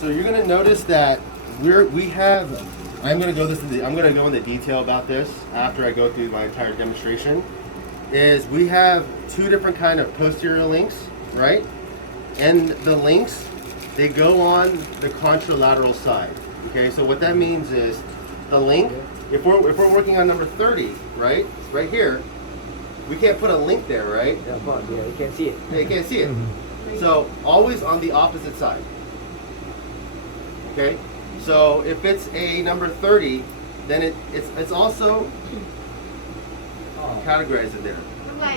So you're gonna notice that I'm gonna go into detail about this after I go through my entire demonstration. We have two different kind of posterior links, right? And the links, they go on the contralateral side. Okay, so what that means is the link, if we're working on number 30, right? Right here, we can't put a link there, right? Yeah, of course, yeah, you can see it. Yeah, you can't see it. So always on the opposite side. Okay? So if it's a number 30, then it's also categorized in there.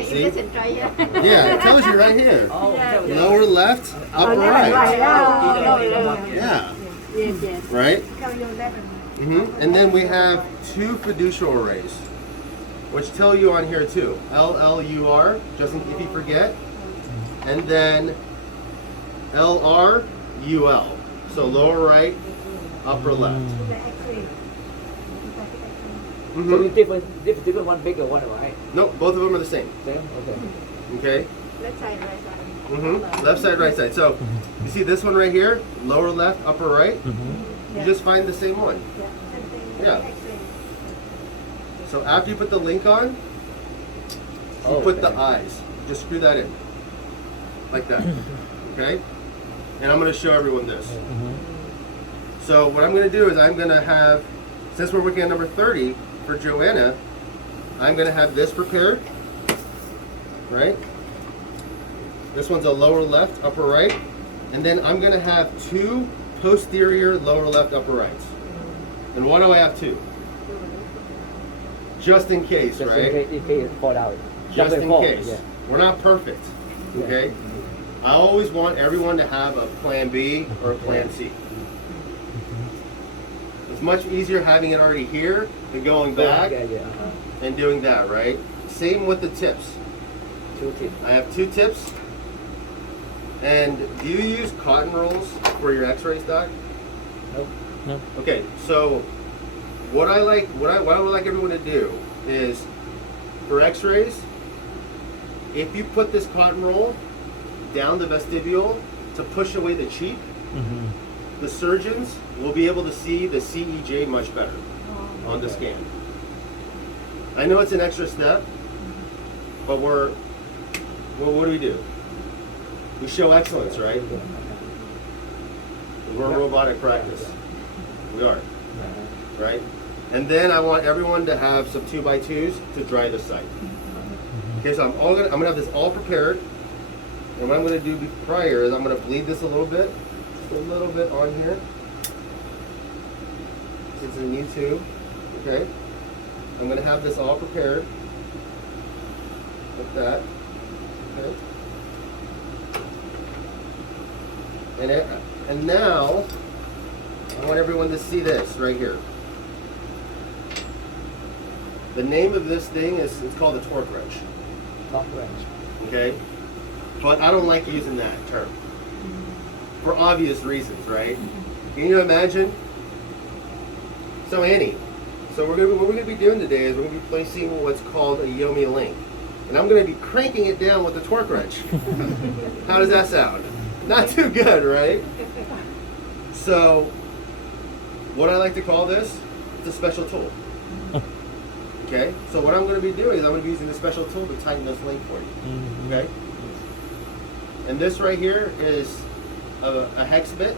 See? Yeah, it tells you right here. Lower left, upper right. Yeah. Right? And then we have two fiducial arrays, which tell you on here too. LLUR, just if you forget. And then LRUL. So lower right, upper left. So different one bigger one, right? Nope, both of them are the same. Same? Okay. Left side, right side. Left side, right side. So you see this one right here, lower left, upper right. You just find the same one. Yeah. So after you put the link on, you put the eyes. Just screw that in, like that. Okay. And I'm going to show everyone this. So what I'm going to do is I'm going to have, since we're working on number 30 for Joanna, I'm going to have this prepared, right? This one's a lower left, upper right. And then I'm going to have two posterior lower left, upper rights. And why do I have two? Just in case, right? In case it fall out. Just in case. Yeah. We're not perfect, okay? I always want everyone to have a plan B or a plan C. It's much easier having it already here than going back and doing that, right? Same with the tips. Two tips. I have two tips. And do you use cotton rolls for your x-rays, Doc? Nope. No. Okay, so what I would like everyone to do is for x-rays, if you put this cotton roll down the vestibule to push away the cheek, the surgeons will be able to see the CEJ much better on the scan. I know it's an extra step, but what do we do? We show excellence, right? We're robotic practice. We are, right? And then I want everyone to have some 2x2s to dry the site. Okay, so I'm gonna have this all prepared. And what I'm gonna do prior is I'm gonna bleed this a little bit on here. It's a new tube, okay? I'm gonna have this all prepared, like that, okay? And now, I want everyone to see this right here. The name of this thing it's called a torque wrench. Torque wrench. Okay? But I don't like using that term. For obvious reasons, right? Can you imagine? So Annie, what we're gonna be doing today is we're gonna be placing what's called a yomi link. And I'm gonna be cranking it down with the torque wrench. How does that sound? Not too good, right? So, what I like to call this, it's a special tool. Okay? So what I'm going to be doing is I'm going to be using the special tool to tighten this link for you. Okay? And this right here is a hex bit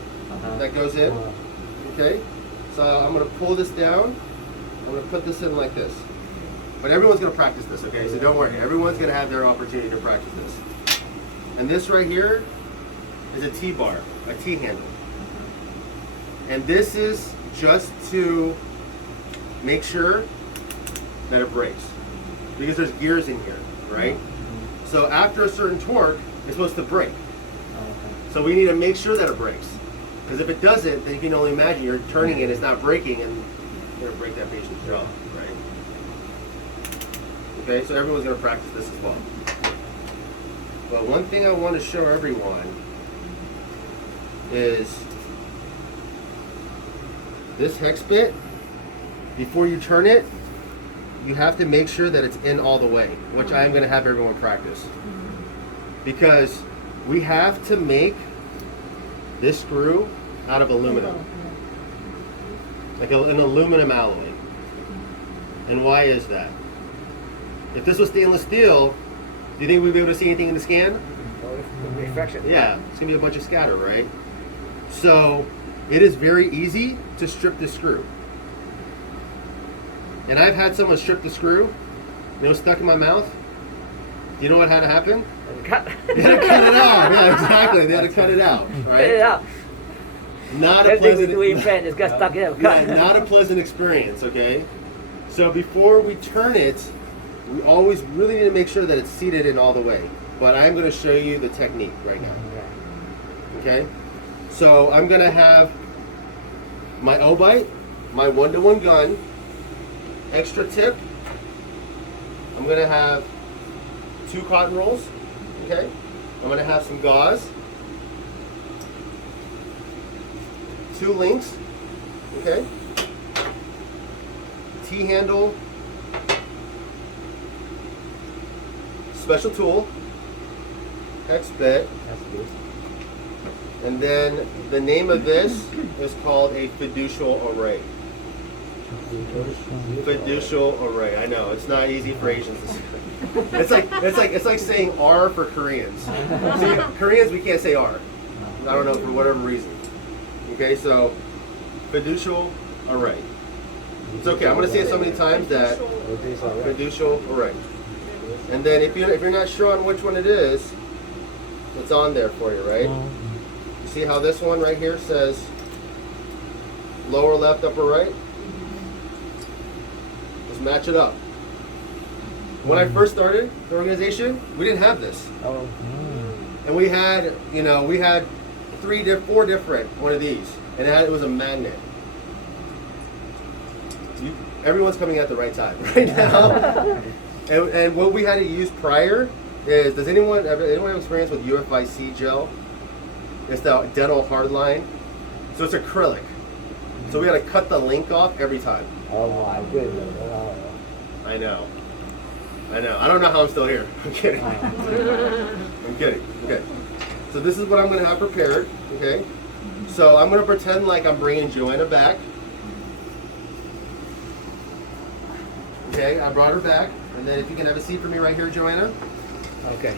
that goes in. Okay? So I'm going to pull this down. I'm going to put this in like this. But everyone's going to practice this, okay? So don't worry. Everyone's going to have their opportunity to practice this. And this right here is a T-bar, a T-handle. And this is just to make sure that it breaks. Because there's gears in here, right? So after a certain torque, it's supposed to break. So we need to make sure that it breaks. Because if it doesn't, then you can only imagine you're turning it, it's not breaking, and you're going to break that patient's jaw, right? Okay, so everyone's going to practice this as well. But one thing I want to show everyone is this hex bit. Before you turn it, you have to make sure that it's in all the way, which I am going to have everyone practice. Because we have to make this screw out of aluminum, like an aluminum alloy. And why is that? If this was stainless steel, do you think we'd be able to see anything in the scan? Reflection. Yeah, it's gonna be a bunch of scatter, right? So it is very easy to strip the screw. And I've had someone strip the screw, and it was stuck in my mouth. Do you know what had to happen? Cut. They had to cut it out. Yeah, exactly. They had to cut it out, Cut it right? out. Not a Everything we pleasant. do in France is got stuck in. Yeah, not a pleasant experience. Okay. So before we turn it, we always really need to make sure that it's seated in all the way. But I'm going to show you the technique right now. Okay. So I'm going to have my O-bite, my 1-to-1 gun, extra tip. I'm going to have 2 cotton rolls. Okay. I'm going to have some gauze, 2 links. Okay. T-handle, special tool, hex bit, That's good. and then the name of this is called a fiducial array. Fiducial array. I know it's not easy for Asians to say. It's like saying R for Koreans. See, Koreans we can't say R. I don't know for whatever reason. Okay, so fiducial array. It's okay. I'm going to say it so many times that fiducial array. And then if you're not sure on which one it is, it's on there for you, right? You see how this one right here says lower left, upper right? Just match it up. When I first started the organization, we didn't have this. Oh. And we had 4 different one of these. And it was a magnet. Everyone's coming at the right time right now. and what we had to use prior is, does anyone have experience with UFIC gel? It's the dental hardline. So it's acrylic. So we had to cut the link off every time. Oh my goodness. I know. I don't know how I'm still here. I'm kidding. I'm kidding. Okay. So this is what I'm going to have prepared. Okay. So I'm going to pretend like I'm bringing Joanna back. Okay, I brought her back. And then if you can have a seat for me right here, Joanna. Okay.